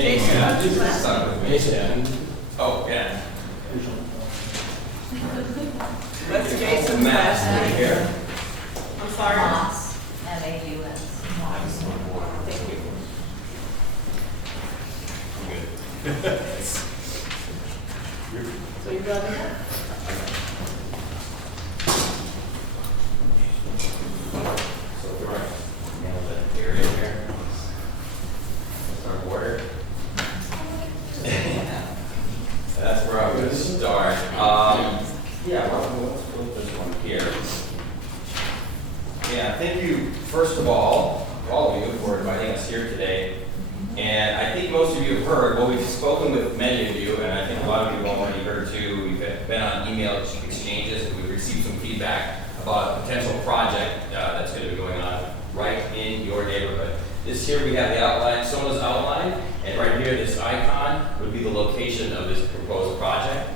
Jason, Yeah, what's your just stuck with me. Jason. Oh, yeah. What's Jason's Matt, last right name? here. I'm sorry. Moss, M-A-U-S. Moss. Thank you. Good. So you're done now? So if you want to nail that area here. That's our border. That's where I'm going to start. Yeah, let's flip this one here. Yeah, thank you, first of all of you, for inviting us here today. And I think most of you have heard, well, we've spoken with many of you, and I think a lot of you have already heard too. We've been on email exchanges, and we've received some feedback about a potential project that's going to be going on right in your neighborhood. This here we have the outline, SONA's outline, and right here, this icon would be the location of this proposed project.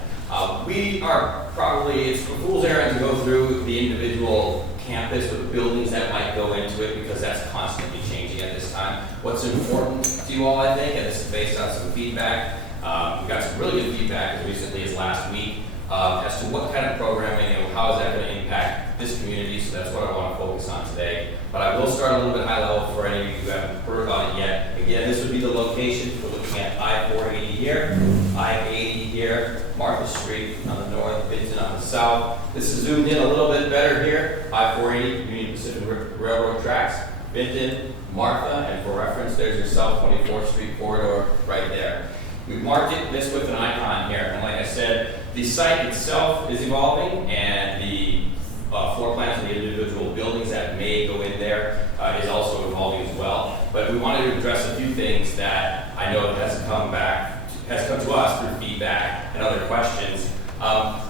We are probably, it's a fool's errand to go through the individual campus or the buildings that might go into it, because that's constantly changing at this time. What's important to you all, I think, and this is based on some feedback, we got some really good feedback as recently as last week as to what kind of programming and how is that going to impact this community, so that's what I want to focus on today. But I will start a little bit high level for any of you who haven't heard about it yet. Again, this would be the location. We're looking at I-480 here, I-80 here, Martha Street on the north, Vinton on the south. This is zoomed in a little bit better here, I-480, Union Pacific Railroad tracks, Vinton, Martha, and for reference, there's your South 24th Street corridor right there. We've marked this with an icon here, and like I said, the site itself is evolving, and the floor plans of the individual buildings that may go in there is also evolving as well. But we wanted to address a few things that I know has come to us through feedback and other questions.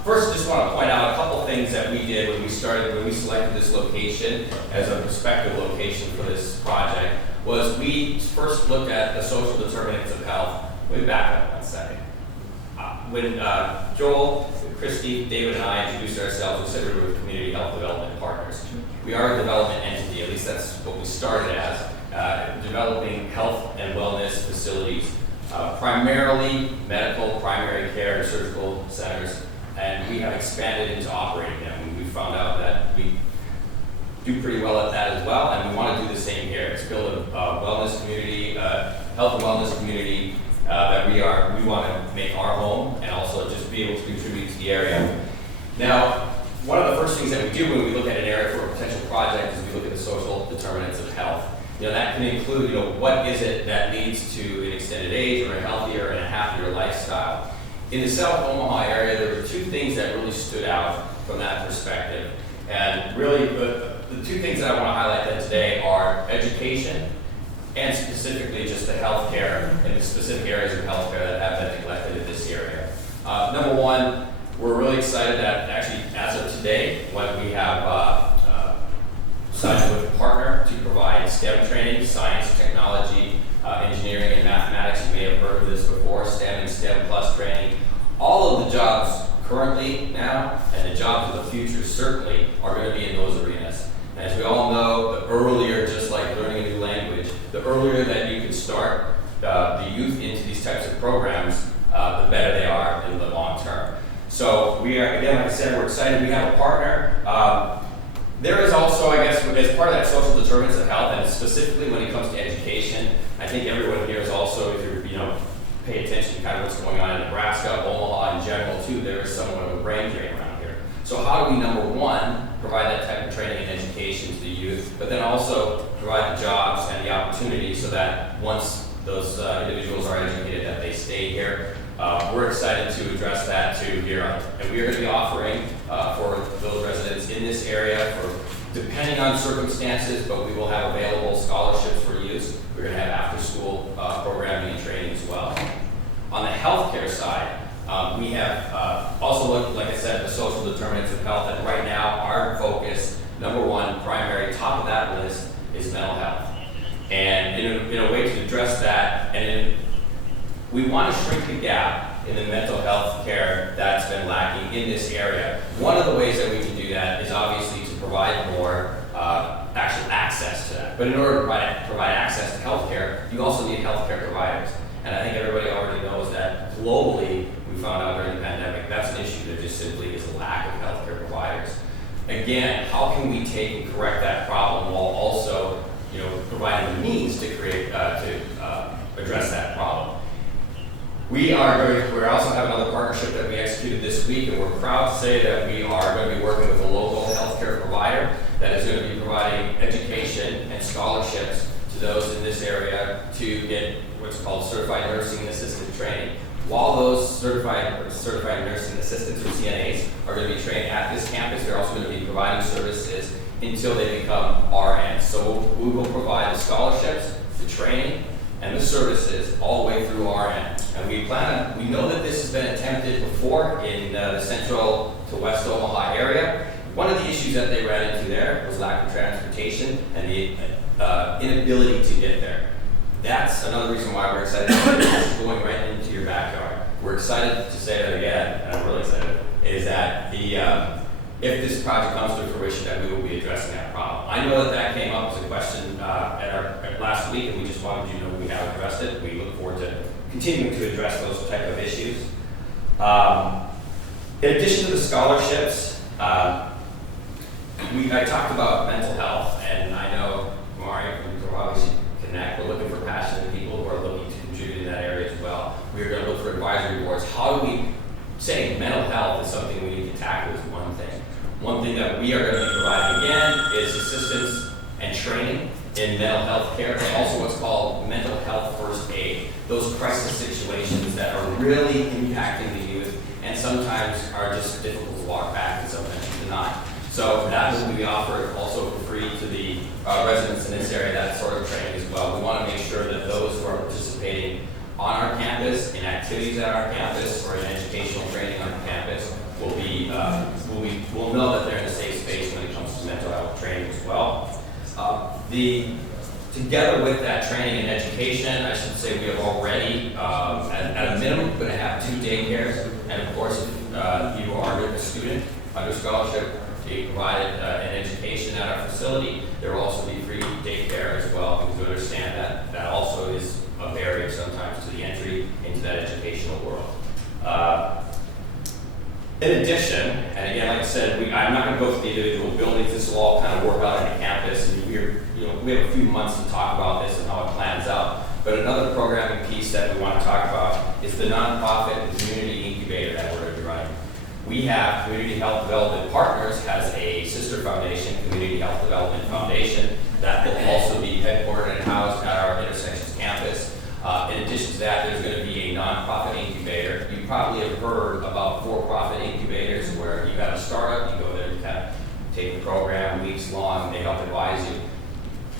First, just want to point out a couple things that we did when we selected this location as a prospective location for this project. Was we first looked at the social determinants of health. Let me back up one second. When Joel, Christy, David, and I introduced ourselves, we said we were community health development partners. We are a development entity, at least that's what we started as, developing health and wellness facilities, primarily medical, primary care, and surgical centers, and we have expanded into operating them. We found out that we do pretty well at that as well, and we want to do the same here. It's build a wellness community, health and wellness community that we want to make our home, and also just be able to contribute to the area. Now, one of the first things that we do when we look at an area for a potential project is we look at the social determinants of health. That can include, what is it that leads to an extended age or a healthier and a happier lifestyle. In the South Omaha area, there were two things that really stood out from that perspective. And really, the two things that I want to highlight then today are education and specifically just the healthcare and the specific areas of healthcare that have been neglected in this area. Number one, we're really excited that actually, as of today, when we have signed with a partner to provide STEM training, science, technology, engineering, and mathematics. You may have heard of this before, STEM and STEM plus training. All of the jobs currently now and the jobs of the future certainly are going to be in those arenas. And as we all know, the earlier, just like learning a new language, the earlier that you can start the youth into these types of programs, the better they are in the long term. So we are, again, like I said, we're excited. We have a partner. There is also, I guess, as part of that social determinants of health, and specifically when it comes to education, I think everyone here is also, if you're, pay attention to kind of what's going on in Nebraska, Omaha in general too, there is somewhat of a brain drain around here. So how do we, number one, provide that type of training and education to the youth, but then also provide the jobs and the opportunities so that once those individuals are educated, that they stay here. We're excited to address that too here. And we are going to be offering for those residents in this area, depending on circumstances, but we will have available scholarships for youth. We're going to have after-school programming and training as well. On the healthcare side, we have also looked, like I said, at the social determinants of health, and right now our focus, number one, primary, top of that list, is mental health. And in a way to address that, we want to shrink the gap in the mental health care that's been lacking in this area. One of the ways that we can do that is obviously to provide more actual access to that. But in order to provide access to healthcare, you also need healthcare providers. And I think everybody already knows that globally, we found out during the pandemic, that's an issue. There just simply is a lack of healthcare providers. Again, how can we take and correct that problem while also, providing the means to create, address that problem? We also have another partnership that we executed this week, and we're proud to say that we are going to be working with a local healthcare provider that is going to be providing education and scholarships to those in this area to get what's called certified nursing assistant training. While those certified nursing assistants or CNAs are going to be trained at this campus, they're also going to be providing services until they become RNs. So we will provide the scholarships, the training, and the services all the way through RN. And we know that this has been attempted before in the central to West Omaha area. One of the issues that they ran into there was lack of transportation and the inability to get there. That's another reason why we're excited about this going right into your backyard. We're excited to say that again, and I'm really excited, is that if this project comes to fruition, that we will be addressing that problem. I know that came up as a question at last week, and we just wanted you to know we have addressed it. We look forward to continuing to address those type of issues. In addition to the scholarships, I talked about mental health, and I know Mario can obviously connect. We're looking for passionate people who are looking to contribute in that area as well. We are going to look for advisory boards. How do we say mental health is something we need to tackle is one thing. One thing that we are going to be providing again is assistance and training in mental health care, and also what's called mental health first aid. Those crisis situations that are really impacting the youth and sometimes are just difficult to walk back and sometimes deny. So that will be offered also for free to the residents in this area, that sort of training as well. We want to make sure that those who are participating on our campus, in activities at our campus, or in educational training on campus, will know that they're in a safe space when it comes to mental health training as well. Together with that training and education, I should say we have already, at a minimum, going to have 2 daycares, and of course, if you are a student under scholarship, being provided an education at our facility. There will also be free daycare as well, because we understand that that also is a barrier sometimes to the entry into that educational world. In addition, and again, like I said, I'm not going to go through the individual buildings. This will all kind of work out on the campus, and we have a few months to talk about this and how it plans out. But another programming piece that we want to talk about is the nonprofit and community incubator that we're going to be running. We have Community Health Development Partners has a sister foundation, Community Health Development Foundation, that will also be headquartered and housed at our Intersections campus. In addition to that, there's going to be a nonprofit incubator. You probably have heard about for-profit incubators where you got a startup, you go there, you kind of take the program weeks long, they help advise you.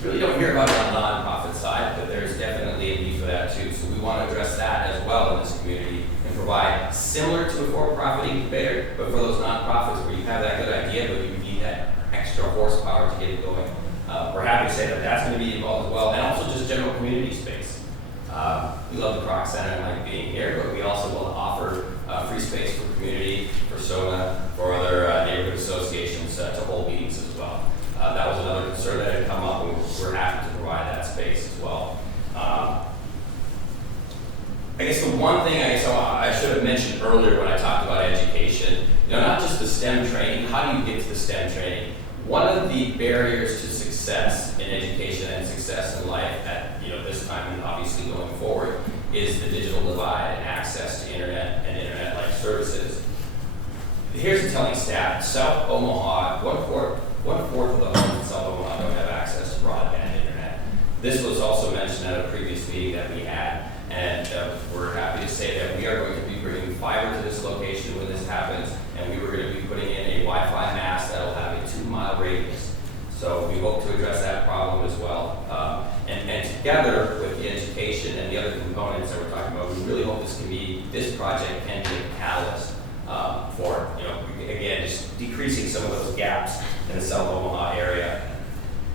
You really don't hear about it on the nonprofit side, but there's definitely a need for that too. So we want to address that as well in this community and provide similar to a for-profit incubator, but for those nonprofits where you have that good idea, but you need that extra horsepower to get it going. We're happy to say that that's going to be involved as well, and also just general community space. We love the Croc Center and like being here, but we also will offer free space for community, for SONA, for other neighborhood associations to hold meetings as well. That was another concern that had come up, and we're happy to provide that space as well. I guess the one thing I should have mentioned earlier when I talked about education, not just the STEM training, how do you get to the STEM training? One of the barriers to success in education and success in life at this time and obviously going forward is the digital divide and access to internet and internet-like services. Here's a telling stat. South Omaha, one fourth of the homes in South Omaha don't have access to broadband internet. This was also mentioned at a previous meeting that we had, and we're happy to say that we are going to be bringing fiber to this location when this happens, and we were going to be putting in a Wi-Fi mast that will have a 2-mile radius. So we hope to address that problem as well. And together with the education and the other components that we're talking about, we really hope this project can be a catalyst for, again, just decreasing some of those gaps in the South Omaha area.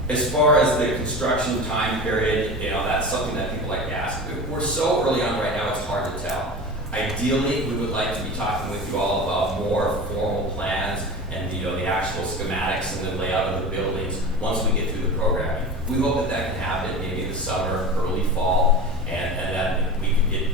As far as the construction time period, that's something that people like to ask. We're so early on right now, it's hard to tell. Ideally, we would like to be talking with you all about more formal plans and the actual schematics and the layout of the buildings once we get through the programming. We hope that can happen maybe in the summer, early fall, and that we can get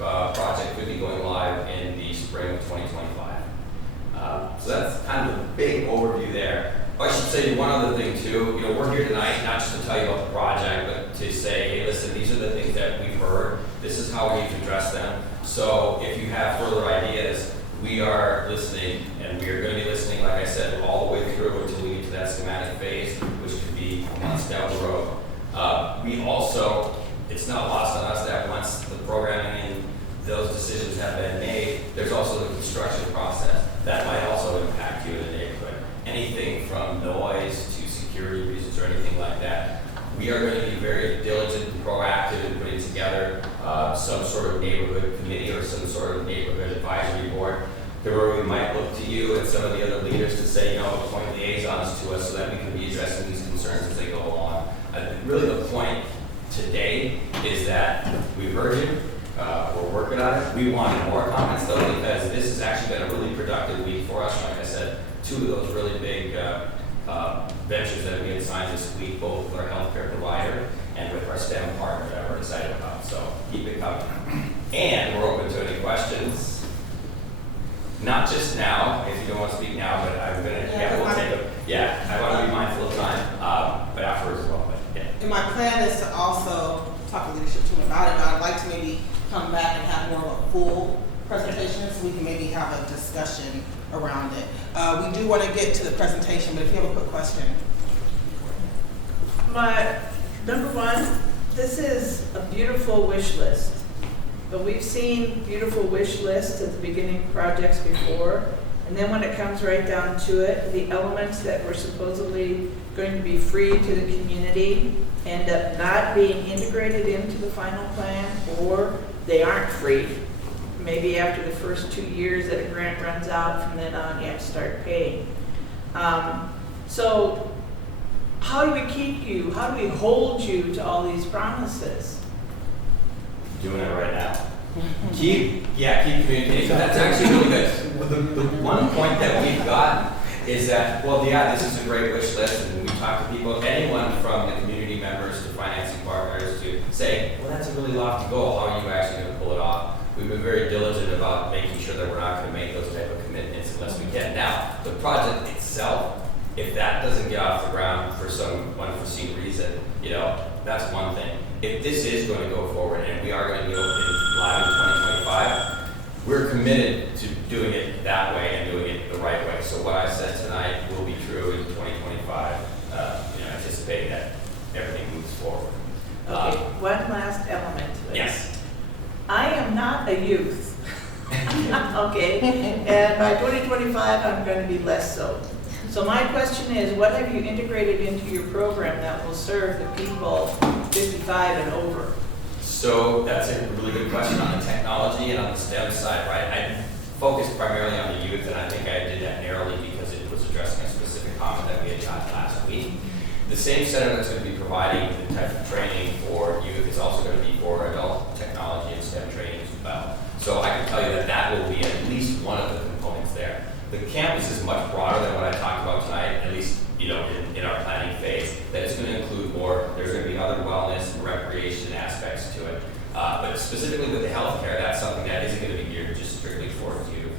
project could be going live in the spring of 2025. So that's kind of a big overview there. I should say one other thing too. You know, we're here tonight not just to tell you about the project, but to say, hey, listen, these are the things that we've heard. This is how we need to address them. So if you have further ideas, we are listening, and we are going to be listening, like I said, all the way through until we get to that schematic phase, which could be months down the road. We also, it's not lost on us that once the programming and those decisions have been made, there's also the construction process. That might also impact you in the neighborhood. Anything from noise to security reasons or anything like that. We are going to be very diligent and proactive in putting together some sort of neighborhood committee or some sort of neighborhood advisory board, where we might look to you and some of the other leaders to say, you know, appoint liaisons to us so that we can be addressing these concerns as they go along. Really the point today is that we've heard you, we're working on it. We wanted more comments though, because this has actually been a really productive week for us. Like I said, two of those really big ventures that we had signed this week, both with our healthcare provider and with our STEM partner that we're excited about. So keep it coming. And we're open to any questions. Not just now, if you don't want to speak now, but I'm gonna, I want to be mindful of time, but afterwards as well. But, yeah. And my plan is to also talk to leadership team about it, but I'd like to maybe come back and have more of a full presentation so we can maybe have a discussion around it. We do want to get to the presentation, but if you have a quick question. My number one, this is a beautiful wish list, but we've seen beautiful wish lists at the beginning of projects before, and then when it comes right down to it, the elements that were supposedly going to be free to the community end up not being integrated into the final plan, or they aren't free. Maybe after the first 2 years that a grant runs out, from then on you have to start paying. So how do we keep you, how do we hold you to all these promises? Doing it right now. keep communicating. So that's actually really good. The one point that we've gotten is that, well, yeah, this is a great wish list, and we talk to people, anyone from the community members to financing partners to say, well, that's a really lofty goal. How are you actually going to pull it off? We've been very diligent about making sure that we're not going to make those type of commitments unless we can. Now, the project itself, if that doesn't get off the ground for some unforeseen reason, you know, that's one thing. If this is going to go forward and we are going to be open live in 2025, we're committed to doing it that way and doing it the right way. So what I said tonight will be true in 2025, anticipating that everything moves forward. Okay, one last element to it. Yes. I am not a youth. Okay, and by 2025, I'm going to be less so. So my question is, what have you integrated into your program that will serve the people 55 and over? So that's a really good question on the technology and on the STEM side, right? I focused primarily on the youth, and I think I did that narrowly because it was addressing a specific comment that we had gotten last week. The same center that's going to be providing the type of training for youth is also going to be for adult technology and STEM training as well. So I can tell you that that will be at least one of the components there. The campus is much broader than what I talked about tonight, at least in our planning phase. That it's going to include more. There's going to be other wellness and recreation aspects to it. But specifically with the healthcare, that's something that isn't going to be geared just strictly towards youth.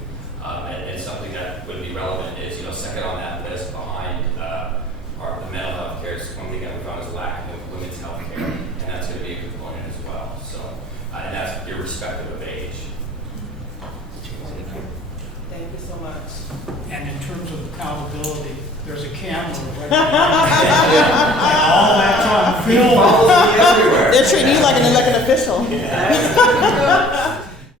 And something that would be relevant is, second on that list behind the mental health care is one thing that we found is a lack of women's health care, and that's going to be a component as well. So, and that's irrespective of age. Thank you so much. And in terms of accountability, there's a camera right there. And all that's on He film. follows me everywhere. They're treating you like an elected official. That's